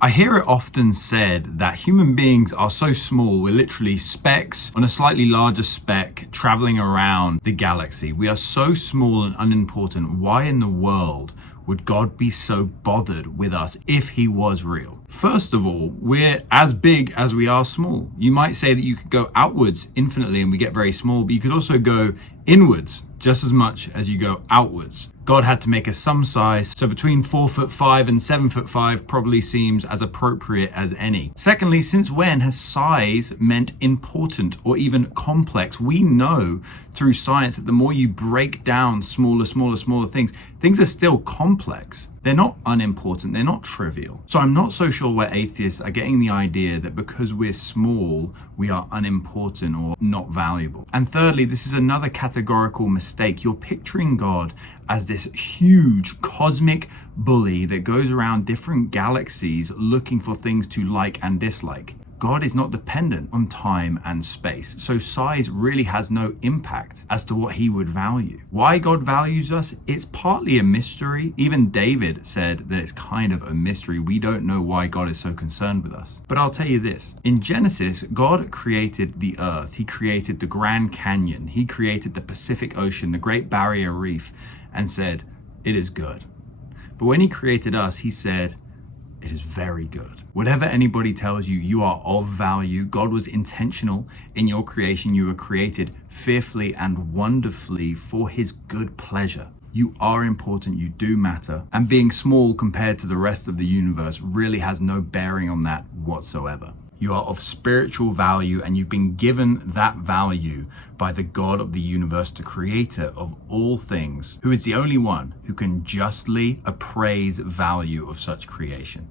I hear it often said that human beings are so small, we're literally specks on a slightly larger speck traveling around the galaxy. We are so small and unimportant. Why in the world would God be so bothered with us if he was real? First of all, we're as big as we are small. You might say that you could go outwards infinitely and we get very small, but you could also go inwards just as much as you go outwards. God had to make us some size, so between 4'5" and 7'5" probably seems as appropriate as any. Secondly, since when has size meant important or even complex? We know through science that the more you break down smaller things, things are still complex. They're not unimportant, they're not trivial. So I'm not so sure where atheists are getting the idea that because we're small, we are unimportant or not valuable. And thirdly, this is another categorical mistake. You're picturing God as this huge cosmic bully that goes around different galaxies looking for things to like and dislike. God is not dependent on time and space, so size really has no impact as to what he would value. Why God values us, it's partly a mystery. Even David said that it's kind of a mystery. We don't know why God is so concerned with us. But I'll tell you this, in Genesis, God created the earth. He created the Grand Canyon. He created the Pacific Ocean, the Great Barrier Reef, and said, it is good. But when he created us, he said, it is very good. Whatever anybody tells you, you are of value. God was intentional in your creation. You were created fearfully and wonderfully for his good pleasure. You are important, you do matter. And being small compared to the rest of the universe really has no bearing on that whatsoever. You are of spiritual value, and you've been given that value by the God of the universe, the creator of all things, who is the only one who can justly appraise value of such creation.